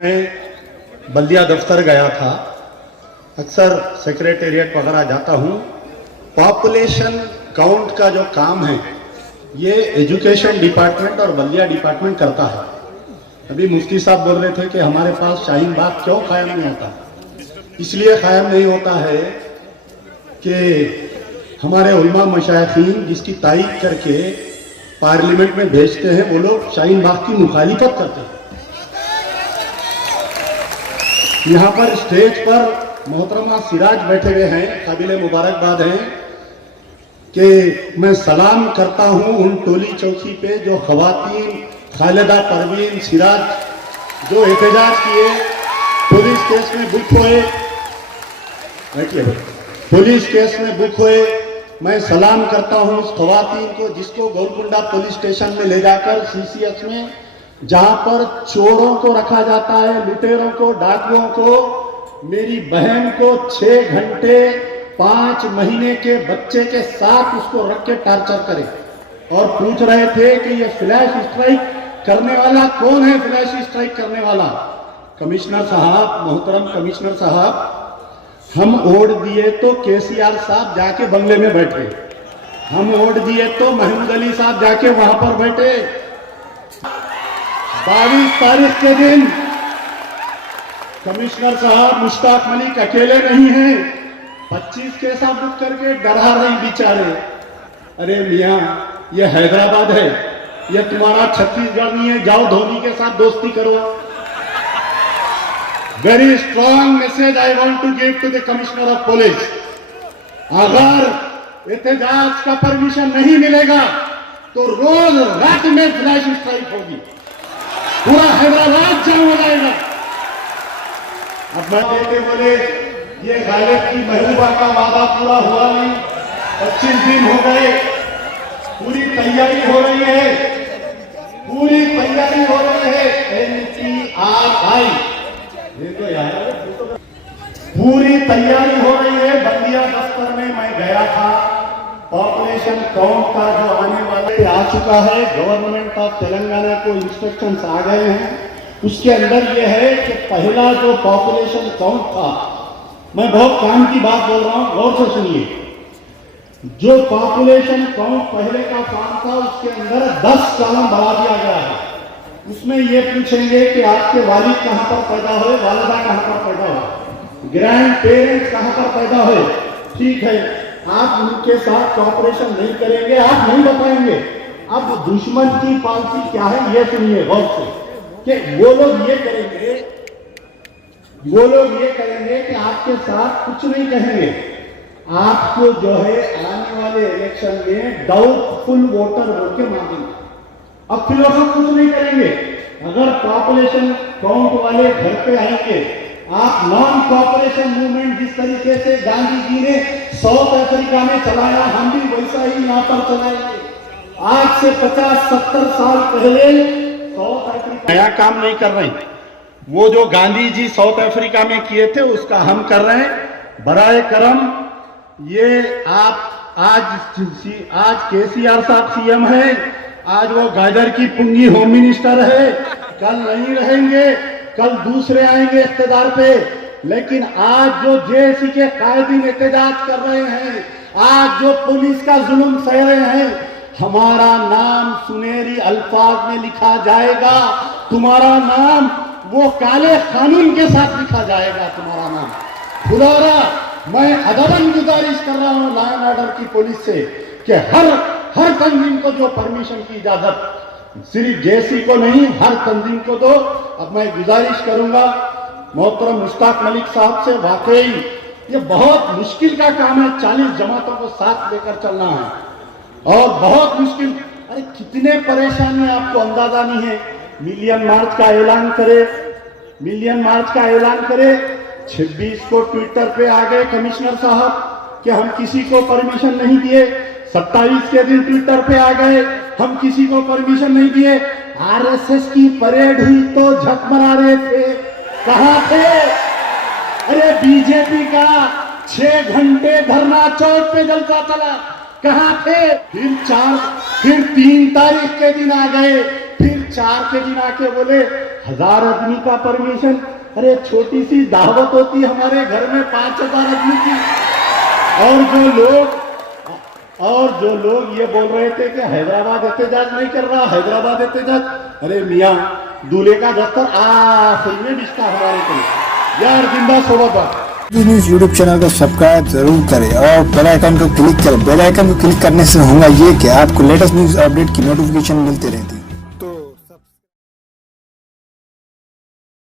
मैं बल्दिया दफ्तर गया था, अक्सर सेक्रेटेरिएट वगैरह जाता हूँ। पॉपुलेशन काउंट का जो काम है ये एजुकेशन डिपार्टमेंट और बल्दिया डिपार्टमेंट करता है। अभी मुफ्ती साहब बोल रहे थे कि हमारे पास शाहीन बाग क्यों कायम नहीं होता। इसलिए कायम नहीं होता है कि हमारे उलमा मशाइखीन जिसकी तायीद करके पार्लियामेंट में भेजते हैं वो लोग शाहीन बाग की मुखालिफत करते हैं। यहाँ पर स्टेज पर मोहतरमा सिराज बैठे हुए हैं, काबिल मुबारकबाद हैं कि मैं सलाम करता हूँ उन टोली चौकी पे जो खवातीन खालिदा परवीन सिराज जो एहतजाज किए, पुलिस केस में बुक हुए, बैठिए, पुलिस केस में बुक हुए। मैं सलाम करता हूँ उस खवातीन को जिसको गोलकुंडा पुलिस स्टेशन में ले जाकर सीसीएस में, जहां पर चोरों को रखा जाता है, लुटेरों को, डाकुओं को, मेरी बहन को 6 घंटे 5 महीने के बच्चे के साथ उसको रख के टॉर्चर करे और पूछ रहे थे कि ये फ्लैश स्ट्राइक करने वाला कौन है। फ्लैश स्ट्राइक करने वाला कमिश्नर साहब, मोहतरम कमिश्नर साहब, हम वोट दिए तो केसीआर साहब जाके बंगले में बैठे, हम वोट दिए तो महमूद अली साहब जाके वहां पर बैठे। 22 तारीख के दिन कमिश्नर साहब मुश्ताक मलिक अकेले नहीं हैं, 25 केसा बुक करके डरा रहे बेचारे। अरे मियां, ये हैदराबाद है, ये तुम्हारा छत्तीसगढ़ नहीं है, जाओ धोनी के साथ दोस्ती करो। Very strong message I want to give to the commissioner of police. अगर एहतजाज का परमिशन नहीं मिलेगा तो रोज रात में फ्लैश स्ट्राइक होगी, पूरा हैदराबाद जाम हो जाएगा। अब मैं देते बोले ये गालिब की महबूबा का वादा पूरा हुआ नहीं, 25 दिन हो गए, पूरी तैयारी हो रही है, पूरी तैयारी हो रही है। NTRI देखो यार, पूरी तैयारी हो रही है। बल्दिया दफ्तर में मैं गया था, पॉपुलेशन काउंट का जो आने वाला आ चुका है, गवर्नमेंट ऑफ तेलंगाना को इंस्ट्रक्शंस आ गए हैं। उसके अंदर यह है कि पहला जो पॉपुलेशन काउंट था, मैं बहुत काम की बात बोल रहा हूं, गौर से सुनिए। जो पॉपुलेशन काउंट पहले का काम था उसके अंदर 10 कॉलम बढ़ा दिया गया है। उसमें ये पूछेंगे कि आपके वालिद कहां पर पैदा हुए, वालिदा कहां पर पैदा हुए, ग्रैंड पेरेंट्स कहां पर पैदा हुए। ठीक है, आप उनके साथ कॉपरेशन नहीं करेंगे, आप नहीं बताएंगे। अब दुश्मन की पॉलिसी क्या है ये सुनिए गौर से, कि वो लोग ये करेंगे कि आपके साथ कुछ नहीं कहेंगे, आपको जो है आने वाले इलेक्शन में डाउटफुल वोटर बोल के मांगेंगे। अब फिर लोग कुछ नहीं करेंगे। अगर पॉपुलेशन काउंट वाले घर पे आएंगे, आप नॉन कॉपरेशन मूवमेंट जिस तरीके से गांधी जी ने साउथ अफ्रीका में चलाया, हम भी वैसा ही यहाँ पर चलाएंगे। आज से 50-70 साल पहले साउथ अफ्रीका नया काम नहीं कर रहे, वो जो गांधी जी साउथ अफ्रीका में किए थे उसका हम कर रहे हैं। बराए करम, ये आप आज केसीआर साहब सीएम है, आज वो गाजर की पुंगी होम मिनिस्टर है, कल नहीं रहेंगे, कल दूसरे आएंगे इख्तिदार पे। लेकिन आज जो जेएसी के कायदीन एहतजाज कर रहे हैं, आज जो पुलिस का जुल्म सह रहे हैं, हमारा नाम सुनहरी अल्फाज में लिखा जाएगा, तुम्हारा नाम वो काले कानून के साथ लिखा जाएगा, तुम्हारा नाम। खुदारा मैं अदबन गुजारिश कर रहा हूं लॉ एंड ऑर्डर की पुलिस से कि हर तंजीम को जो परमिशन की इजाजत, सिर्फ जेसी को नहीं, हर तंजीम को दो। अब मैं गुजारिश करूंगा मोहतरम मुश्ताक मलिक साहब से, वाकई ये बहुत मुश्किल का काम है, 40 जमातों को साथ लेकर चलना है और बहुत मुश्किल। अरे कितने परेशानी आपको अंदाजा नहीं है। मिलियन मार्च का ऐलान करे, मिलियन मार्च का ऐलान करे, 26 को ट्विटर पे आ गए कमिश्नर साहब कि हम किसी को परमिशन नहीं दिए, 27 के दिन ट्विटर पे आ गए हम किसी को परमिशन नहीं दिए। आरएसएस की परेड हुई तो झक मरा रहे थे, कहां थे? अरे बीजेपी का 6 घंटे धरना चौक पे जलसा चला, कहां थे? फिर 3 तारीख के दिन आ गए, फिर 4 के दिन आके बोले 1000 आदमी का परमिशन। अरे छोटी सी दावत होती हमारे घर में 5000 आदमी की। और जो लोग ये बोल रहे थे कि हैदराबाद एहतजाज नहीं कर रहा, हैदराबाद एहतजाज, अरे मियाँ दूल्हे का दफ्तर आखिर में दिखता हमारे को यार। जिंदा सोबत बात न्यूज़ यूट्यूब चैनल को सब्सक्राइब जरूर करें और बेल आइकन को क्लिक करें। बेल आइकन को क्लिक करने से होगा ये कि आपको लेटेस्ट न्यूज़ अपडेट की नोटिफिकेशन मिलते रहे।